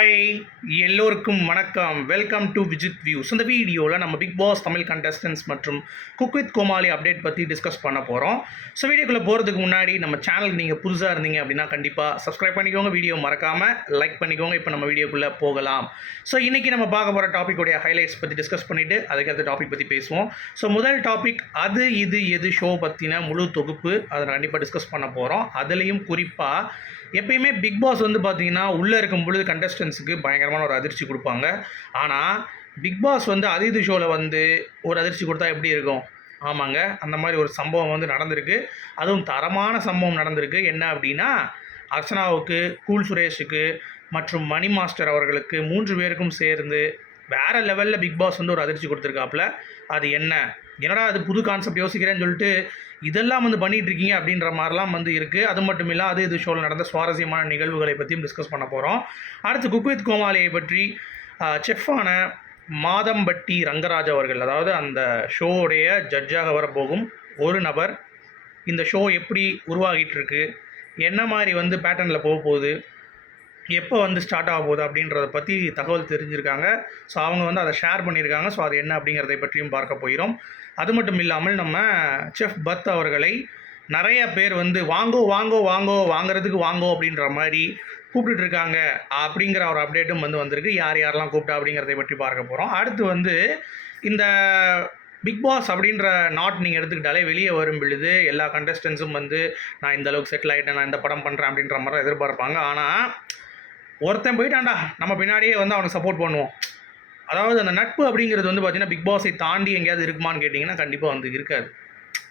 Hi எல்லோருக்கும் வணக்கம். Welcome to Vijith views இந்த வீடியோவில் நம்ம பிக் பாஸ் தமிழ் கண்டஸ்டன்ஸ் மற்றும் குக் வித் கோமாளி அப்டேட் பற்றி டிஸ்கஸ் பண்ண போகிறோம் ஸோ வீடியோக்குள்ளே போகிறதுக்கு முன்னாடி நம்ம சேனலுக்கு நீங்கள் புதுசாக இருந்தீங்க அப்படின்னா கண்டிப்பாக சப்ஸ்கிரைப் பண்ணிக்கோங்க. வீடியோ மறக்காமல் லைக் பண்ணிக்கோங்க. இப்போ நம்ம வீடியோக்குள்ளே போகலாம். ஸோ இன்றைக்கி நம்ம பார்க்க போகிற டாப்பிக்குடைய ஹைலைட்ஸ் பற்றி டிஸ்கஸ் பண்ணிவிட்டு அதுக்கடுத்த டாபிக் பற்றி பேசுவோம். ஸோ முதல் டாபிக் அது இது எது ஷோ பற்றின முழு தொகுப்பு அதை கண்டிப்பாக டிஸ்கஸ் பண்ண போகிறோம் அதுலேயும் குறிப்பாக எப்பயுமே பிக் பாஸ் வந்து பார்த்தீங்கன்னா உள்ளே இருக்கும் பொழுது கண்டஸ்டன்ஸுக்கு பயங்கரமான ஒரு அதிர்ச்சி கொடுப்பாங்க. ஆனால் பிக் பாஸ் வந்து அது ஷோவில் வந்து ஒரு அதிர்ச்சி கொடுத்தா எப்படி இருக்கும்? ஆமாங்க. அந்த மாதிரி ஒரு சம்பவம் வந்து நடந்திருக்கு. அதுவும் தரமான சம்பவம் நடந்திருக்கு. என்ன அப்படின்னா அர்ச்சனாவுக்கு கூல் சுரேஷுக்கு மற்றும் மணி மாஸ்டர் அவர்களுக்கு மூன்று பேருக்கும் சேர்ந்து வேறு லெவலில் பிக் பாஸ் வந்து ஒரு அதிர்ச்சி கொடுத்துருக்காப்புல. அது என்ன? என்னடா அது புது கான்செப்ட் யோசிக்கிறேன்னு சொல்லிட்டு இதெல்லாம் வந்து பண்ணிகிட்ருக்கீங்க இருக்கீங்க அப்படின்ற மாதிரிலாம் வந்து இருக்குது அது மட்டும் இல்லை அது இது ஷோவில் நடந்த சுவாரஸ்யமான நிகழ்வுகளை பற்றியும் டிஸ்கஸ் பண்ண போகிறோம் அடுத்து குக் வித் பற்றி செஃப்பான மாதம்பட்டி ரங்கராஜ் அவர்கள் அதாவது அந்த ஷோவுடைய ஜட்ஜாக வரப்போகும் ஒரு நபர் இந்த ஷோ எப்படி உருவாகிட்டு இருக்கு என்ன மாதிரி வந்து பேட்டர்னில் போக போகுது எப்போ வந்து ஸ்டார்ட் ஆக போகுது அப்படின்றத பற்றி தகவல் தெரிஞ்சிருக்காங்க. ஸோ அவங்க வந்து அதை ஷேர் பண்ணியிருக்காங்க ஸோ அது என்ன அப்படிங்கிறதை பற்றியும் பார்க்க போகிறோம். அது மட்டும் இல்லாமல் நம்ம செஃப் பத் அவர்களை நிறைய பேர் வந்து வாங்கோ வாங்கோ வாங்கோ வாங்குறதுக்கு வாங்கோ அப்படின்ற மாதிரி கூப்பிட்டு இருக்காங்க அப்படிங்கிற ஒரு அப்டேட்டும் வந்து வந்திருக்கு. யார் யாரெல்லாம் கூப்பிட்டா அப்படிங்கிறதை பற்றி பார்க்க போகிறோம் அடுத்து வந்து இந்த பிக் பாஸ் அப்படின்ற நாட் நீங்கள் எடுத்துக்கிட்டாலே வெளியே வரும் பொழுது எல்லா கண்டஸ்டன்ஸும் வந்து நான் இந்த அளவுக்கு செட்டில் ஆகிட்டேன் நான் இந்த படம் பண்ணுறேன் அப்படின்ற மாதிரி எதிர்பார்ப்பாங்க. ஆனால் ஒருத்தன் போயிட்டான்டா நம்ம பின்னாடியே வந்து அவனுக்கு சப்போர்ட் பண்ணுவோம். அதாவது அந்த நட்பு அப்படிங்கிறது வந்து பார்த்தீங்கன்னா பிக் பாஸை தாண்டி எங்கேயாவது இருக்குமான்னு கேட்டிங்கன்னா கண்டிப்பாக வந்து இருக்காது.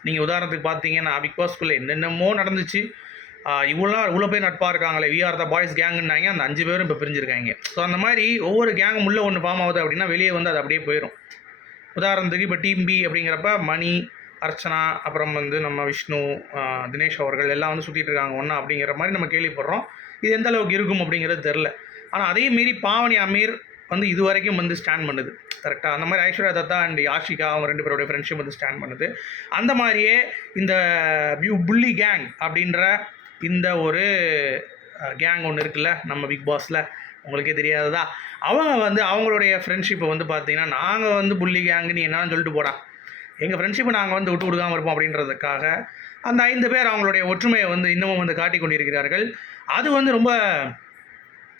நீங்கள் உதாரணத்துக்கு பார்த்தீங்கன்னா பிக் பாஸ்க்குள்ளே என்னென்னமோ நடந்துச்சு. இவ்வளோ இவ்வளோ பேர் நட்பாக இருக்காங்களே வி ஆர் த பாய்ஸ் கேங்குன்னாங்க அந்த அஞ்சு பேரும் இப்போ பிரிஞ்சிருக்காங்க. ஸோ அந்த மாதிரி ஒவ்வொரு கேங்கும் உள்ளே ஒன்று ஃபார்ம் ஆகுது அப்படின்னா வெளியே வந்து அது அப்படியே போயிடும் உதாரணத்துக்கு இப்போ டீம் பி அப்படிங்கிறப்ப மணி அர்ச்சனா அப்புறம் வந்து நம்ம விஷ்ணு தினேஷ் அவர்கள் எல்லாம் வந்து சுற்றிட்டு இருக்காங்க ஒன்றா அப்படிங்கிற மாதிரி நம்ம கேள்விப்படுறோம். இது எந்த அளவுக்கு இருக்கும் அப்படிங்கிறது தெரில ஆனால் அதே மீறி பாவனி அமீர் வந்து இது வரைக்கும் வந்து ஸ்டாண்ட் பண்ணுது. கரெக்டாக அந்த மாதிரி ஐஸ்வர்யா தத்தா அண்ட் யாஷிகா அவங்க ரெண்டு பேருடைய ஃப்ரெண்ட்ஷிப் வந்து ஸ்டாண்ட் பண்ணுது. அந்த மாதிரியே இந்த பியூ புள்ளி கேங் அப்படின்ற இந்த ஒரு கேங் ஒன்று இருக்குல்ல நம்ம பிக் பாஸில் உங்களுக்கே தெரியாததா? அவங்க வந்து அவங்களுடைய ஃப்ரெண்ட்ஷிப்பை வந்து பார்த்தீங்கன்னா நாங்கள் வந்து புள்ளி கேங்கு நீ என்னன்னு சொல்லிட்டு போடா. எங்கள் ஃப்ரெண்ட்ஷிப்பை நாங்கள் வந்து விட்டு கொடுக்காமல் இருப்போம் அப்படின்றதுக்காக அந்த ஐந்து பேர் அவங்களுடைய ஒற்றுமையை வந்து இன்னமும் வந்து காட்டி கொண்டிருக்கிறார்கள். அது வந்து ரொம்ப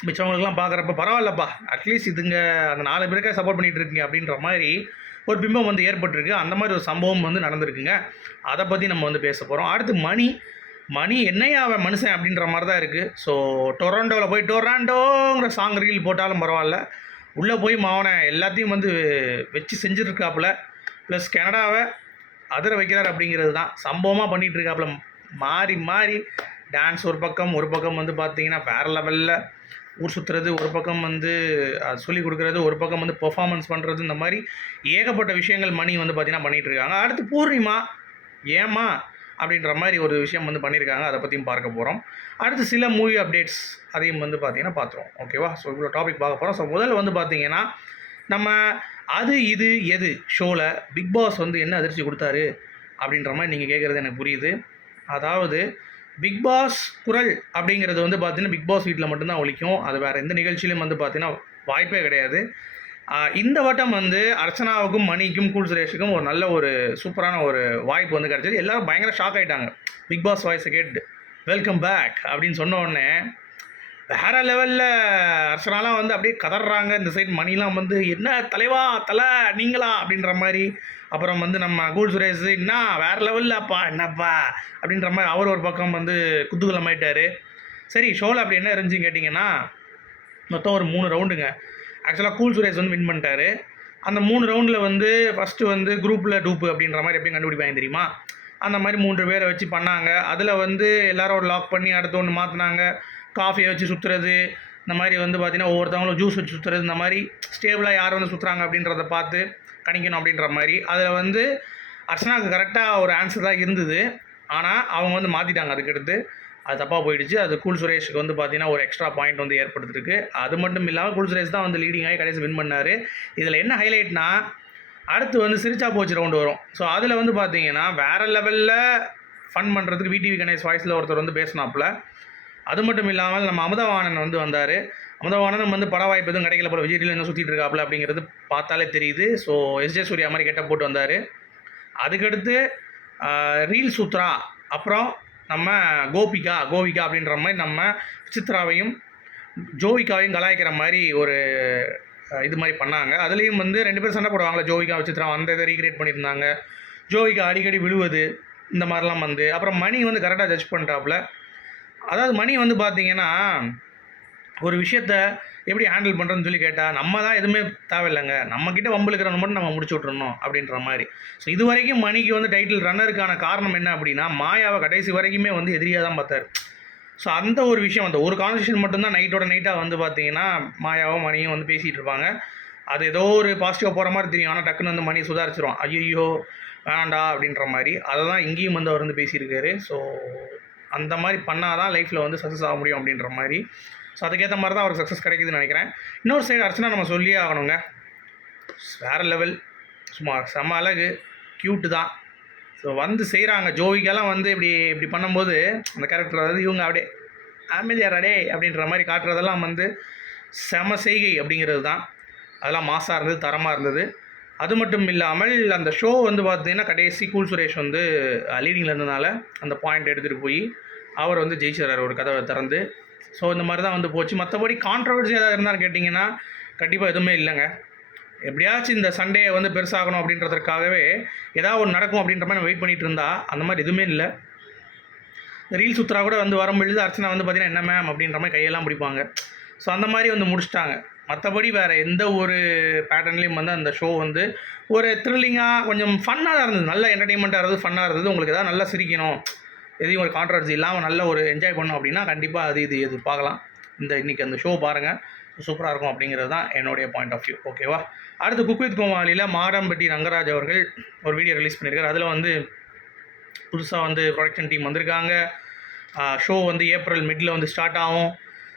மிச்சவங்களுக்குலாம் பார்க்குறப்ப பரவாயில்லப்பா அட்லீஸ்ட் இதுங்க அந்த நாலு பேருக்கே சப்போர்ட் பண்ணிகிட்டு இருக்கீங்க அப்படின்ற மாதிரி ஒரு பிம்பம் வந்து ஏற்பட்டிருக்கு. அந்த மாதிரி ஒரு சம்பவம் வந்து நடந்திருக்குங்க. அதை பற்றி நம்ம வந்து பேச போகிறோம் அடுத்து மணி. மணி என்னையா அவன் மனுஷன் அப்படின்ற மாதிரி தான் இருக்குது ஸோ டொராண்டோவில் போய் டொராண்டோங்கிற சாங் ரீல் போட்டாலும் பரவாயில்ல. உள்ளே போய் மாவனை எல்லாத்தையும் வந்து வச்சு செஞ்சுருக்காப்புல ப்ளஸ் கனடாவை அதிர வைக்கிறார் அப்படிங்கிறது தான். சம்பவமாக பண்ணிகிட்டு இருக்காப்புல மாறி மாறி டான்ஸ் ஒரு பக்கம் ஒரு பக்கம் வந்து பார்த்தீங்கன்னா வேறு லெவலில் ஊர் சுற்றுறது ஒரு பக்கம் வந்து அது சொல்லி கொடுக்குறது ஒரு பக்கம் வந்து பெர்ஃபார்மன்ஸ் பண்ணுறது இந்த மாதிரி ஏகப்பட்ட விஷயங்கள் மணி வந்து பார்த்தீங்கன்னா பண்ணிகிட்ருக்காங்க அடுத்து பூர்ணிமா ஏமா அப்படின்ற மாதிரி ஒரு விஷயம் வந்து பண்ணியிருக்காங்க அதை பற்றியும் பார்க்க போகிறோம் அடுத்து சில மூவி அப்டேட்ஸ் அதையும் வந்து பார்த்தீங்கன்னா பார்த்துருவோம் ஓகேவா ஸோ இவ்வளோ டாபிக் பார்க்க போகிறோம் ஸோ முதல்ல வந்து பார்த்திங்கன்னா நம்ம அது இது எது? ஷோவில் பிக் பாஸ் வந்து என்ன அதிர்ச்சி கொடுத்தாரு? அப்படின்ற மாதிரி நீங்கள் கேட்குறது எனக்கு புரியுது. அதாவது பிக் பாஸ் குரல் அப்படிங்கிறது வந்து பார்த்தீங்கன்னா பிக் பாஸ் வீட்டில் மட்டும்தான் ஒழிக்கும் அது வேறு எந்த நிகழ்ச்சியிலும் வந்து பார்த்தீங்கன்னா வாய்ப்பே கிடையாது. இந்த வட்டம் வந்து அர்ச்சனாவுக்கும் மணிக்கும் கூல் சுரேஷுக்கும் ஒரு நல்ல ஒரு சூப்பரான ஒரு வாய்ப்பு வந்து கிடச்சிது. எல்லாரும் பயங்கர ஷாக் ஆகிட்டாங்க பிக் பாஸ் வாய்ஸை கேட்டு வெல்கம் பேக் அப்படின்னு சொன்ன உடனே வேற லெவலில் அரசனாலாம் வந்து அப்படியே கதறாங்க இந்த சைடு மணிலாம் வந்து என்ன தலைவா தலை நீங்களா? அப்படின்ற மாதிரி. அப்புறம் வந்து நம்ம கூல் சுரேஷ் என்ன வேற லெவல்லப்பா என்னப்பா? அப்படின்ற மாதிரி அவர் ஒரு பக்கம் வந்து குதூகலமாயிட்டாரு சரி ஷோவில் அப்படி என்ன இருந்துச்சுன்னு கேட்டிங்கன்னா மொத்தம் ஒரு மூணு ரவுண்டுங்க. ஆக்சுவலாக கூல் சுரேஷ் வந்து வின் பண்ணிட்டாரு. அந்த மூணு ரவுண்டில் வந்து ஃபஸ்ட்டு வந்து குரூப்பில் டூப்பு அப்படின்ற மாதிரி எப்படி கண்டுபிடிப்பாங்க தெரியுமா? அந்த மாதிரி மூன்று பேரை வச்சு பண்ணாங்க. அதில் வந்து எல்லாரும் லாக் பண்ணி அடுத்து ஒன்று மாற்றினாங்க காஃபியை வச்சு சுற்றுறது இந்த மாதிரி வந்து பார்த்திங்கன்னா ஒவ்வொருத்தவங்களும் ஜூஸ் வச்சு சுற்றுறது இந்த மாதிரி ஸ்டேபிளாக யார் வந்து சுற்றுறாங்க அப்படின்றத பார்த்து கணிக்கணும் அப்படின்ற மாதிரி. அதில் வந்து அர்ச்சனாவுக்கு கரெக்டாக ஒரு ஆன்சர் தான் இருந்தது. ஆனால் அவங்க வந்து மாற்றிட்டாங்க அதுக்கடுத்து. அது தப்பாக போயிடுச்சு. அது கூல் சுரேஷுக்கு வந்து பார்த்தீங்கன்னா ஒரு எக்ஸ்ட்ரா பாயிண்ட் வந்து ஏற்படுத்திருக்கு. அது மட்டும் இல்லாமல் கூல் சுரேஷ் தான் வந்து லீடிங் ஆகி கடைசி வின் பண்ணார். இதில் என்ன ஹைலைட்னா அடுத்து வந்து சிரிச்சா போச்சு ரவுண்டு வரும். ஸோ அதில் வந்து பார்த்தீங்கன்னா வேறு லெவலில் ஃபன் பண்ணுறதுக்கு விடிவி கணேஷ் வாய்ஸில் ஒருத்தர் வந்து பேசினாப்புல. அது மட்டும் இல்லாமல் நம்ம அமுதவாணன் வந்து வந்தார். அமுதவாணன் வந்து பட வாய்ப்பு எதுவும் கிடைக்கல போல விஜய் என்ன சுற்றிட்டு இருக்காப்புல அப்படிங்கிறது பார்த்தாலே தெரியுது. ஸோ எஸ்ஜே சூர்யா மாதிரி கெட்ட போட்டு வந்தார். அதுக்கடுத்து ரீல் சூத்ரா அப்புறம் நம்ம கோபிகா கோபிகா அப்படின்ற மாதிரி நம்ம சித்ராவையும் ஜோவிகாவையும் கலாய்க்கிற மாதிரி ஒரு இது மாதிரி பண்ணாங்க. அதுலேயும் வந்து ரெண்டு பேரும் சண்டை போடுவாங்களே ஜோவிகா சித்ரா அந்த இதை ரீக்ரியேட் பண்ணியிருந்தாங்க. ஜோவிகா அடிக்கடி விழுவது இந்த மாதிரிலாம் வந்து அப்புறம் மணி வந்து கரெக்டாக ஜட்ஜ் பண்ணுறாப்புல அதாவது மணி வந்து பார்த்தீங்கன்னா ஒரு விஷயத்த எப்படி ஹேண்டில் பண்ணுறோன்னு சொல்லி கேட்டால் நம்ம தான் எதுவுமே தேவையில்லைங்க. நம்மக்கிட்ட வம்பளுக்கிறவங்க மட்டும் நம்ம முடிச்சு விட்றணும் அப்படின்ற மாதிரி. ஸோ இது வரைக்கும் மணிக்கு வந்து டைட்டில் ரன்னருக்கான காரணம் என்ன அப்படின்னா மாயாவை கடைசி வரைக்குமே வந்து எதிரியாக தான் பார்த்தாரு. ஸோ அந்த ஒரு விஷயம் அந்த ஒரு கான்வர்சேஷன் மட்டும்தான் நைட்டோட நைட்டாக வந்து பார்த்தீங்கன்னா மாயாவும் மணியும் வந்து பேசிகிட்டு இருப்பாங்க. அது ஏதோ ஒரு பாசிட்டிவாக போகிற மாதிரி தெரியும். ஆனால் டக்குன்னு வந்து மணி சுதாரிச்சிரும். ஐயோ வேணாண்டா அப்படின்ற மாதிரி. அதை தான் இங்கேயும் வந்து அவர் வந்து பேசியிருக்காரு. ஸோ அந்த மாதிரி பண்ணால் தான் லைஃப்பில் வந்து சக்ஸஸ் ஆக முடியும் அப்படின்ற மாதிரி. ஸோ அதுக்கேற்ற மாதிரி தான் அவருக்கு சக்ஸஸ் கிடைக்குதுன்னு நினைக்கிறேன். இன்னொரு சைடு அர்ச்சனா நம்ம சொல்லியே ஆகணுங்க. வேறு லெவல் சும்மா செம்ம அழகு. க்யூட்டு தான். ஸோ வந்து செய்கிறாங்க ஜோவிக்கெல்லாம் வந்து இப்படி இப்படி பண்ணும்போது அந்த கேரக்டர் அதாவது இவங்க அப்படியே அமைதியாரடே அப்படின்ற மாதிரி காட்டுறதெல்லாம் வந்து செம செய்கை அப்படிங்கிறது தான். அதெல்லாம் மாசாக இருந்தது தரமாக இருந்தது. அது மட்டும் இல்லாமல் அந்த ஷோ வந்து பார்த்தீங்கன்னா கடைசி கூல் சுரேஷ் வந்து லீடிங்கில் இருந்ததுனால அந்த பாயிண்ட் எடுத்துகிட்டு போய் அவர் வந்து ஜெயிச்சிடறாரு ஒரு கதவை திறந்து. ஸோ இந்த மாதிரி தான் வந்து போச்சு. மற்றபடி கான்ட்ரவர்சி ஏதாவது இருந்தாலும் கேட்டிங்கன்னா கண்டிப்பாக எதுவுமே இல்லைங்க. எப்படியாச்சும் இந்த சண்டே வந்து பெருசாகணும் அப்படின்றதுக்காகவே ஏதாவது ஒன்று நடக்கும் அப்படின்ற மாதிரி வெயிட் பண்ணிகிட்டு இருந்தா அந்த மாதிரி எதுவுமே இல்லை. ரீல் சுற்றுறா கூட வந்து வரும்பொழுது அர்ச்சனா வந்து பார்த்தீங்கன்னா என்ன மேம் அப்படின்ற மாதிரி கையெல்லாம் பிடிப்பாங்க. ஸோ அந்த மாதிரி வந்து முடிச்சிட்டாங்க. மற்றபடி வேறு எந்த ஒரு பேட்டர்ன்லேயும் வந்து அந்த ஷோ வந்து ஒரு த்ரில்லிங்காக கொஞ்சம் ஃபன்னாக தான் இருந்தது. நல்ல என்டர்டெயின்மெண்ட்டாக இருந்தது ஃபன்னாக இருந்தது. உங்களுக்கு எதாவது நல்லா சிரிக்கணும் எதையும் ஒரு கான்ட்ரவர்சி இல்லாமல் நல்ல ஒரு என்ஜாய் பண்ணோம் அப்படின்னா கண்டிப்பாக அது இது இது பார்க்கலாம். இந்த இன்றைக்கி அந்த ஷோ பாருங்கள் சூப்பராக இருக்கும் அப்படிங்கிறது தான் என்னுடைய பாயிண்ட் ஆஃப் வியூ ஓகேவா அடுத்து குக் வித் கோமாளியில் மாடம்பட்டி ரங்கராஜ் அவர்கள் ஒரு வீடியோ ரிலீஸ் பண்ணியிருக்காரு அதில் வந்து புதுசாக வந்து ப்ரொடக்ஷன் டீம் வந்திருக்காங்க. ஷோ வந்து ஏப்ரல் மிட்டில் வந்து ஸ்டார்ட் ஆகும்.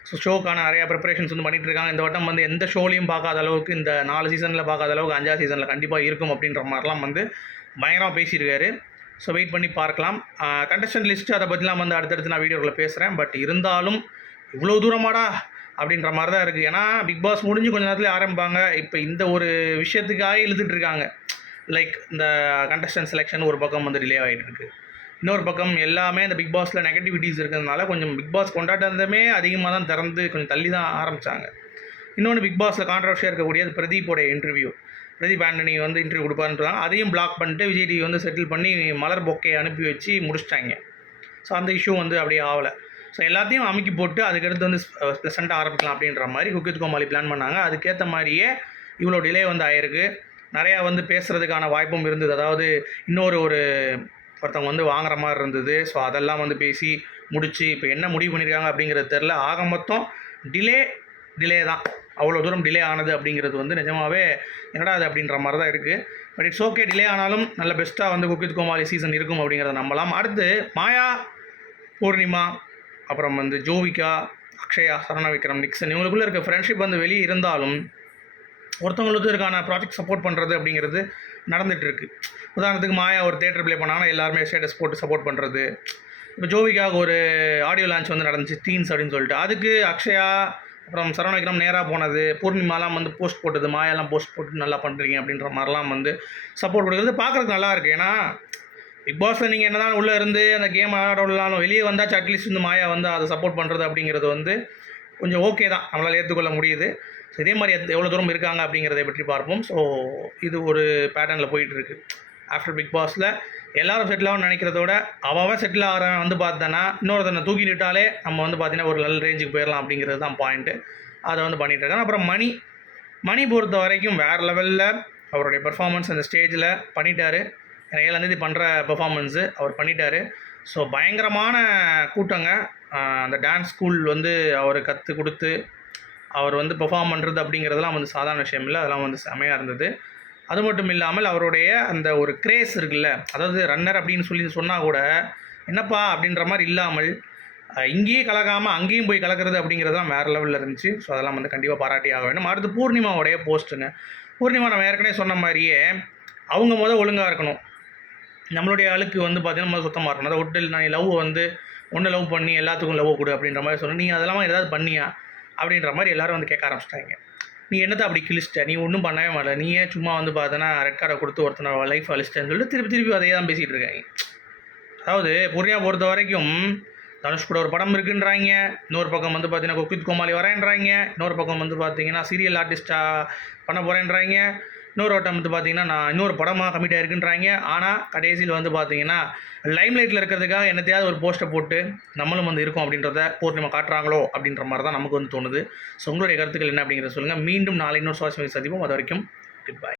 ஸோ ஷோக்கான நிறையா ப்ரிப்பரேஷன்ஸ் வந்து பண்ணிகிட்டு இருக்காங்க இந்த வட்டம் வந்து எந்த ஷோலையும் பார்க்காத அளவுக்கு இந்த நாலு சீசனில் பார்க்காத அளவுக்கு அஞ்சாவது சீசனில் கண்டிப்பாக இருக்கும் அப்படின்ற மாதிரிலாம் வந்து பயங்கரமாக பேசியிருக்காரு. ஸோ வெயிட் பண்ணி பார்க்கலாம். கண்டஸ்டன்ட் லிஸ்ட்டு அதை பற்றிலாம் வந்து அடுத்தடுத்து நான் வீடியோவில் பேசுகிறேன் பட் இருந்தாலும் இவ்வளோ தூரமாடா அப்படின்ற மாதிரி தான் இருக்குது ஏன்னா பிக் பாஸ் முடிஞ்சு கொஞ்ச நேரத்தில் ஆரம்பிப்பாங்க. இப்போ இந்த ஒரு விஷயத்துக்காக இழுத்துட்டு இருக்காங்க. லைக் இந்த கண்டஸ்டன்ட் செலெக்ஷன் ஒரு பக்கம் வந்து டிலே ஆகிட்டு இருக்குது இன்னொரு பக்கம் எல்லாமே அந்த பிக் பாஸில் நெகட்டிவிட்டிஸ் இருக்கிறதுனால கொஞ்சம் பிக் பாஸ் கொண்டாட்டமே அதிகமாக தான் திறந்து கொஞ்சம் தள்ளி தான் ஆரம்பித்தாங்க இன்னொன்று பிக் பாஸில் கான்ட்ரவர்ஷியாக இருக்கக்கூடியது பிரதீப்போடைய இன்டர்வியூ பிரதீப் ஆண்டனி வந்து இன்டர்வியூ கொடுப்பாருன்றாங்க. அதையும் பிளாக் பண்ணிட்டு விஜய் டிவி வந்து செட்டில் பண்ணி மலர் பொக்கையை அனுப்பி வச்சு முடிச்சிட்டாங்க. ஸோ அந்த இஷ்யூ வந்து அப்படியே ஆகலை. ஸோ எல்லாத்தையும் அமுக்கி போட்டு அதுக்கடுத்து வந்து ப்ளசண்ட்டாக ஆரம்பிக்கலாம் அப்படின்ற மாதிரி குக்கித் கோமாளி பிளான் பண்ணாங்க. அதுக்கேற்ற மாதிரியே இவ்வளோ டிலே வந்து ஆயிருக்கு. நிறையா வந்து பேசுகிறதுக்கான வாய்ப்பும் இருந்தது. அதாவது இன்னொரு ஒரு ஒருத்தவங்க வந்து வாங்குற மாதிரி இருந்தது. ஸோ அதெல்லாம் வந்து பேசி முடித்து இப்போ என்ன முடிவு பண்ணியிருக்காங்க அப்படிங்கிறது தெரில ஆக மொத்தம் டிலே டிலே தான். அவ்வளோ தூரம் டிலே ஆனது அப்படிங்கிறது வந்து நிஜமாகவே என்னடா அது அப்படின்ற மாதிரி தான் இருக்குது பட் இட்ஸ் ஓகே டிலே ஆனாலும் நல்ல பெஸ்ட்டாக வந்து குக்கித் கோமாளி சீசன் இருக்கும் அப்படிங்கிறத நம்பலாம். அடுத்து மாயா பூர்ணிமா அப்புறம் வந்து ஜோவிகா அக்ஷயா சரண விக்ரம் நிக்சன். இவங்களுக்குள்ளே இருக்க ஃப்ரெண்ட்ஷிப் வந்து வெளியே இருந்தாலும் ஒருத்தவங்களுக்கு இருக்கான ப்ராஜெக்ட் சப்போர்ட் பண்ணுறது அப்படிங்கிறது நடந்துட்டு இருக்கு உதாரணத்துக்கு மாயா ஒரு தேட்டர் ப்ளே பண்ணாங்கன்னா எல்லாருமே ஸ்டேட்டஸ் போட்டு சப்போர்ட் பண்ணுறது இப்போ ஜோவிக்காக ஒரு ஆடியோ லான்ச் வந்து நடந்துச்சு தீன்ஸ் அப்படின்னு சொல்லிட்டு. அதுக்கு அக்ஷயா அப்புறம் சரவணவிக்ரம் நேராக போனது பூர்ணிமாலாம் வந்து போஸ்ட் போட்டது மாயாலாம் போஸ்ட் போட்டு நல்லா பண்ணுறீங்க அப்படின்ற மாதிரிலாம் வந்து சப்போர்ட் கொடுக்குறது பார்க்குறதுக்கு நல்லாயிருக்கு ஏன்னா பிக் பாஸில் நீங்கள் என்ன தான் உள்ளே இருந்து அந்த கேம் விளாட விடலாம் வெளியே வந்தாச்சு அட்லீஸ்ட் வந்து மாயா வந்து அதை சப்போர்ட் பண்ணுறது அப்படிங்கிறது வந்து கொஞ்சம் ஓகே தான். நம்மளால் ஏற்றுக்கொள்ள முடியுது. ஸோ இதே மாதிரி எத்- எவ்வளோ தூரம் இருக்காங்க அப்படிங்கிறத பற்றி பார்ப்போம். ஸோ இது ஒரு பேட்டர்னில் போயிட்டுருக்கு ஆஃப்டர் பிக் பாஸில் எல்லாரும் செட்டில் ஆகும் நினைக்கிறத விட அவன் செட்டில் ஆகிறவன் வந்து பார்த்தோன்னா இன்னொருத்தனை தூக்கி நிட்டாலே நம்ம வந்து பார்த்தீங்கன்னா ஒரு நல்ல ரேஞ்சுக்கு போயிடலாம் அப்படிங்கிறது தான் பாயிண்ட்டு அதை வந்து பண்ணிகிட்டு இருக்காங்க. அப்புறம் மணி. மணி பொறுத்த வரைக்கும் வேறு லெவலில் அவருடைய பெர்ஃபார்மன்ஸ் அந்த ஸ்டேஜில் பண்ணிட்டார். ஏன்னா ஏழாந்தேதி பண்ணுற பெர்ஃபார்மன்ஸு அவர் பண்ணிட்டார். ஸோ பயங்கரமான கூட்டங்க. அந்த டான்ஸ் ஸ்கூல் வந்து அவர் கற்றுக் கொடுத்து அவர் வந்து பெர்ஃபார்ம் பண்ணுறது அப்படிங்கிறதெல்லாம் வந்து சாதாரண விஷயம் இல்லை. அதெல்லாம் வந்து செமையாக இருந்தது. அது மட்டும் இல்லாமல் அவருடைய அந்த ஒரு கிரேஸ் இருக்குல்ல அதாவது ரன்னர் அப்படின்னு சொல்லி சொன்னால் கூட என்னப்பா? அப்படின்ற மாதிரி இல்லாமல் இங்கேயே கலக்காமல் அங்கேயும் போய் கலக்கிறது அப்படிங்கிறது தான் வேறு லெவலில் இருந்துச்சு. ஸோ அதெல்லாம் வந்து கண்டிப்பாக பாராட்டி ஆக வேண்டும். அடுத்து பூர்ணிமாவுடைய போஸ்ட்டுங்க பூர்ணிமா நம்ம ஏற்கனவே சொன்ன மாதிரியே அவங்க முதல் ஒழுங்காக இருக்கணும். நம்மளுடைய ஆளுக்கு வந்து பார்த்திங்கன்னா முதல் சுத்தமாக இருக்கணும். அதை விட்டு நான் லவ் வந்து ஒன்று லவ் பண்ணி எல்லாத்துக்கும் லவ் கொடு அப்படின்ற மாதிரி சொன்னேன் நீ அதெல்லாம் ஏதாவது பண்ணியா? அப்படின்ற மாதிரி எல்லாரும் வந்து கேட்க ஆரம்பிச்சிட்டாங்க. நீ என்னத்தை அப்படி கிழிச்சிட்ட? நீ ஒன்றும் பண்ணவே மாட்டல. நீ ஏன் சும்மா வந்து பார்த்தனா ரெட் கார்டை கொடுத்து ஒருத்தனை லைஃப் அழிச்சிட்டேன்னு சொல்லிட்டு திருப்பி திருப்பி அதையே தான் பேசிகிட்டு இருக்காங்க. அதாவது பொறுமையா பொறுத்த வரைக்கும் தனுஷ் கூட ஒரு படம் இருக்குன்றாங்க. இன்னொரு பக்கம் வந்து பார்த்தீங்கன்னா குக்வித் கோமாளி வரேன்றாங்க. இன்னொரு பக்கம் வந்து பார்த்தீங்கன்னா சீரியல் ஆர்டிஸ்ட்டாக பண்ண போகிறேன்றாங்க இன்னொரு வட்டம் வந்து பார்த்தீங்கன்னா நான் இன்னொரு படமாக கமிட் ஆகிருக்குன்றாங்க ஆனால் கடைசியில் வந்து பார்த்தீங்கன்னா லைம்லைட்டில் இருக்கிறதுக்காக என்னத்தையாவது ஒரு போஸ்ட்டை போட்டு நம்மளும் வந்து இருக்கோம் அப்படின்றத பூர்ணிமா காட்டுறாங்களோ அப்படின்ற மாதிரி தான் நமக்கு வந்து தோணுது. ஸோ உங்களுடைய கருத்துக்கள் என்ன அப்படிங்கிறத சொல்லுங்கள் மீண்டும் நாளை இன்னொரு சுவாசம் சந்திப்போம். அது வரைக்கும் குட் பை